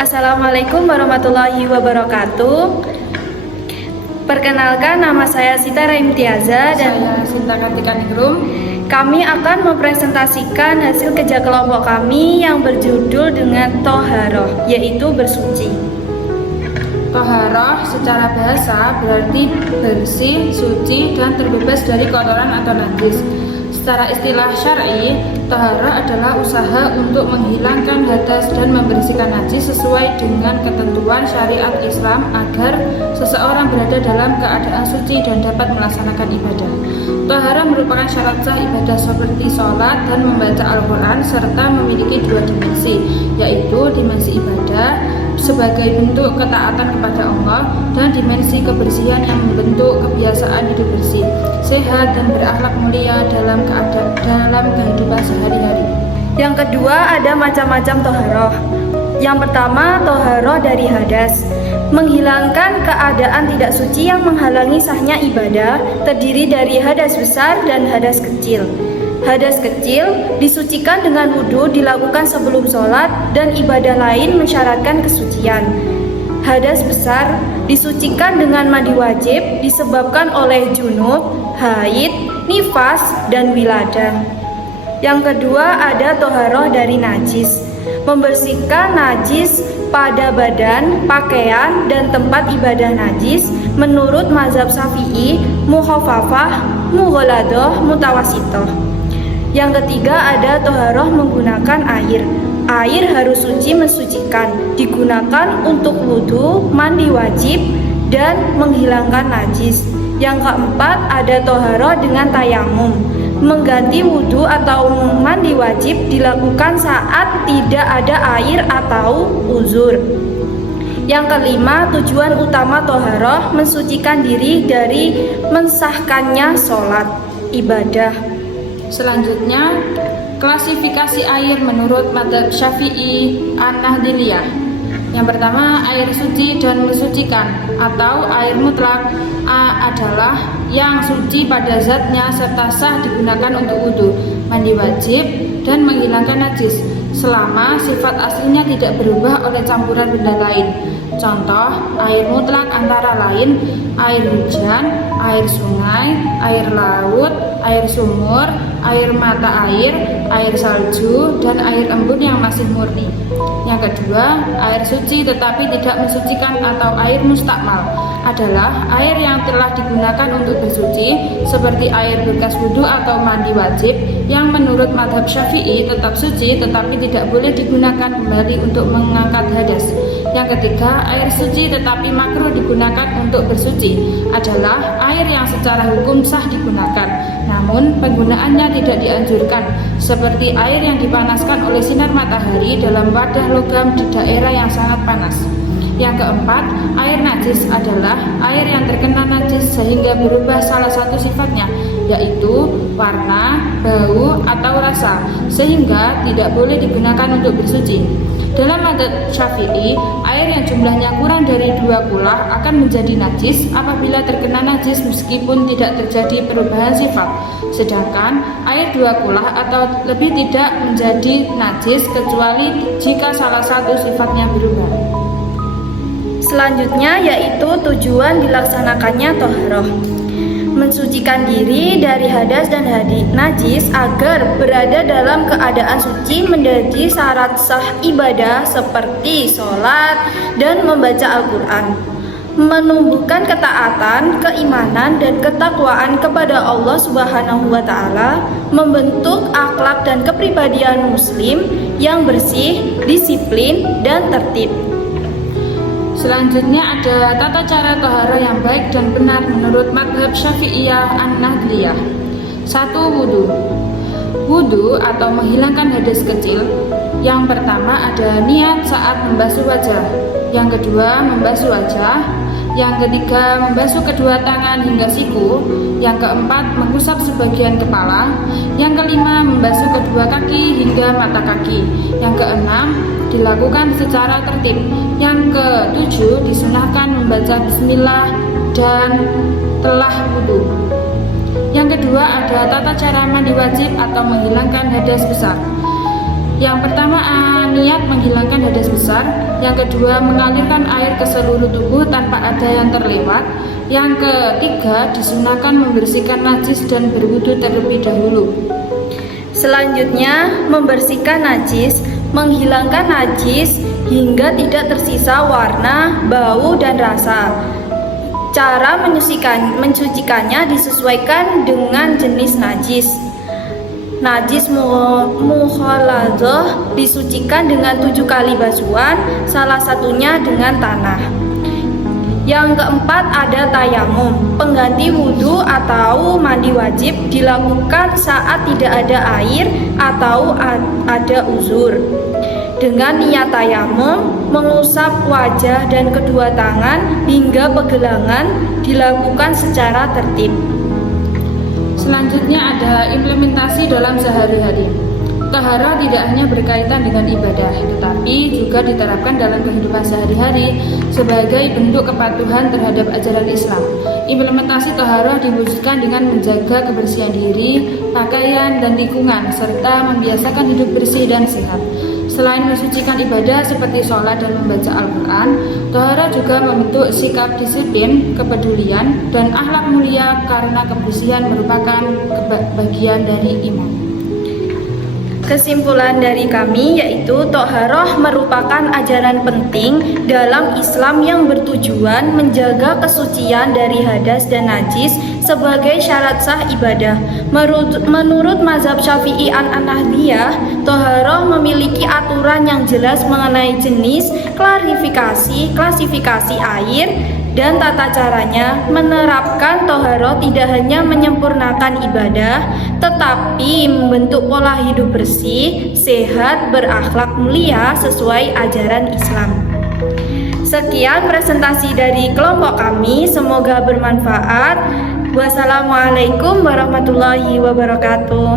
Assalamualaikum warahmatullahi wabarakatuh. Perkenalkan, nama saya Sita Raimtiaza dan Saya Sinta Kartika Ningrum. kami akan mempresentasikan hasil kerja kelompok kami yang berjudul dengan Toharoh, yaitu bersuci. Toharoh secara bahasa berarti bersih, suci, dan terbebas dari kotoran atau najis. Secara istilah syar'i, toharoh adalah usaha untuk menghilangkan hadas dan membersihkan najis sesuai dengan ketentuan syariat Islam agar seseorang berada dalam keadaan suci dan dapat melaksanakan ibadah. Toharoh merupakan syarat sah ibadah seperti sholat dan membaca Al-Quran serta memiliki dua dimensi, yaitu dimensi ibadah sebagai bentuk ketaatan kepada Allah dan dimensi kebersihan yang membentuk kebiasaan hidup bersih, sehat, dan berakhlak mulia dalam kehidupan sehari-hari. Yang kedua, ada macam-macam toharoh. Yang pertama, toharoh dari hadas, menghilangkan keadaan tidak suci yang menghalangi sahnya ibadah, terdiri dari hadas besar dan hadas kecil. Hadas kecil disucikan dengan wudhu, dilakukan sebelum sholat dan ibadah lain mensyaratkan kesucian. Hadas besar disucikan dengan mandi wajib disebabkan oleh junub, haid, nifas, dan wiladah. Yang kedua, ada toharoh dari najis, membersihkan najis pada badan, pakaian, dan tempat ibadah najis menurut mazhab Syafi'i, mukhafafah, mughaladah, mutawasitoh. Yang ketiga, ada toharoh menggunakan air. Air harus suci mensucikan, digunakan untuk wudhu, mandi wajib, dan menghilangkan najis. Yang keempat, ada toharoh dengan tayamum. Mengganti wudhu atau mandi wajib dilakukan saat tidak ada air atau uzur. Yang kelima, tujuan utama toharoh mensucikan diri dari mensahkannya sholat, ibadah. Selanjutnya, klasifikasi air menurut mazhab Syafi'i An-Nahdiliyah. Yang pertama, air suci dan mensucikan atau air mutlak. A adalah yang suci pada zatnya serta sah digunakan untuk wudhu, mandi wajib, dan menghilangkan najis selama sifat aslinya tidak berubah oleh campuran benda lain. Contoh, air mutlak antara lain air hujan, air sungai, air laut, air sumur, air mata air salju, dan air embun yang masih murni. Yang kedua, air suci tetapi tidak mensucikan atau air mustakmal adalah air yang telah digunakan untuk bersuci seperti air bekas wudhu atau mandi wajib yang menurut mazhab Syafi'i tetap suci tetapi tidak boleh digunakan kembali untuk mengangkat hadas. Yang ketiga, air suci tetapi makruh digunakan untuk bersuci adalah air yang secara hukum sah digunakan, namun penggunaannya tidak dianjurkan, seperti air yang dipanaskan oleh sinar matahari dalam wadah logam di daerah yang sangat panas. Yang keempat, air najis adalah air yang terkena najis sehingga berubah salah satu sifatnya, yaitu warna, bau, atau rasa, sehingga tidak boleh digunakan untuk bersuci. Dalam mazhab Syafi'i, air yang jumlahnya kurang dari 2 kulah akan menjadi najis apabila terkena najis meskipun tidak terjadi perubahan sifat. Sedangkan air 2 kulah atau lebih tidak menjadi najis kecuali jika salah satu sifatnya berubah. Selanjutnya yaitu tujuan dilaksanakannya toharoh, mensucikan diri dari hadas dan najis agar berada dalam keadaan suci menjadi syarat sah ibadah seperti sholat dan membaca Al-Quran, menumbuhkan ketaatan, keimanan, dan ketakwaan kepada Allah Subhanahu wa Ta'ala, membentuk akhlak dan kepribadian muslim yang bersih, disiplin, dan tertib. Selanjutnya ada tata cara toharoh yang baik dan benar menurut mazhab Syafi'iyah An-Nahdiliyah. 1. Wudhu. Wudhu atau menghilangkan hadas kecil. Yang pertama ada niat saat membasuh wajah. Yang kedua membasuh wajah. Yang ketiga membasuh kedua tangan hingga siku. Yang keempat mengusap sebagian kepala. Yang kelima membasuh kedua kaki hingga mata kaki. Yang keenam dilakukan secara tertib. Yang ketujuh disunahkan membaca bismillah dan telah wudhu. Yang kedua ada tata cara mandi wajib atau menghilangkan hadas besar. Yang pertama, niat menghilangkan hadas besar. Yang kedua, mengalirkan air ke seluruh tubuh tanpa ada yang terlewat. Yang ketiga, disunahkan membersihkan najis dan berwudu terlebih dahulu. Selanjutnya, membersihkan najis, menghilangkan najis hingga tidak tersisa warna, bau, dan rasa. Cara mencucikannya disesuaikan dengan jenis najis. Najis mukhaladzah disucikan dengan 7 kali basuhan, salah satunya dengan tanah. Yang keempat ada tayamum. Pengganti wudhu atau mandi wajib dilakukan saat tidak ada air atau ada uzur. Dengan niat tayamum, mengusap wajah dan kedua tangan hingga pegelangan dilakukan secara tertib. Selanjutnya ada implementasi dalam sehari-hari. Taharah tidak hanya berkaitan dengan ibadah, tetapi juga diterapkan dalam kehidupan sehari-hari sebagai bentuk kepatuhan terhadap ajaran Islam. Implementasi taharah diwujudkan dengan menjaga kebersihan diri, pakaian, dan lingkungan, serta membiasakan hidup bersih dan sehat. Selain mensucikan ibadah seperti sholat dan membaca Al-Quran, taharah juga membentuk sikap disiplin, kepedulian, dan akhlak mulia karena kebersihan merupakan bagian dari iman. Kesimpulan dari kami yaitu Toharoh merupakan ajaran penting dalam Islam yang bertujuan menjaga kesucian dari hadas dan najis sebagai syarat sah ibadah. Menurut mazhab Syafi'i An-Nahdliyah, Toharoh memiliki aturan yang jelas mengenai jenis, klasifikasi air, dan tata caranya. Menerapkan toharoh tidak hanya menyempurnakan ibadah, tetapi membentuk pola hidup bersih, sehat, berakhlak mulia sesuai ajaran Islam. Sekian presentasi dari kelompok kami, semoga bermanfaat. Wassalamualaikum warahmatullahi wabarakatuh.